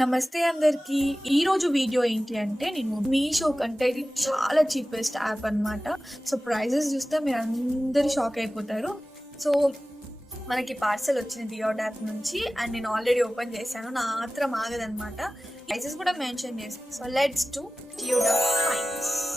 నమస్తే అందరికి. ఈ రోజు వీడియో ఏంటి అంటే నేను మీషో కంటే ఇది చాలా చీపెస్ట్ యాప్ అన్నమాట. సో ప్రైజెస్ చూస్తే మీరు అందరు షాక్ అయిపోతారు. సో మనకి పార్సల్ వచ్చింది డియోడ్ యాప్ నుంచి అండ్ నేను ఆల్రెడీ ఓపెన్ చేశాను. నా ఆత్రం ఆగదనమాట. ప్రైజెస్ కూడా మెన్షన్ చేస్తాను. So let's do డియోడ్ finds.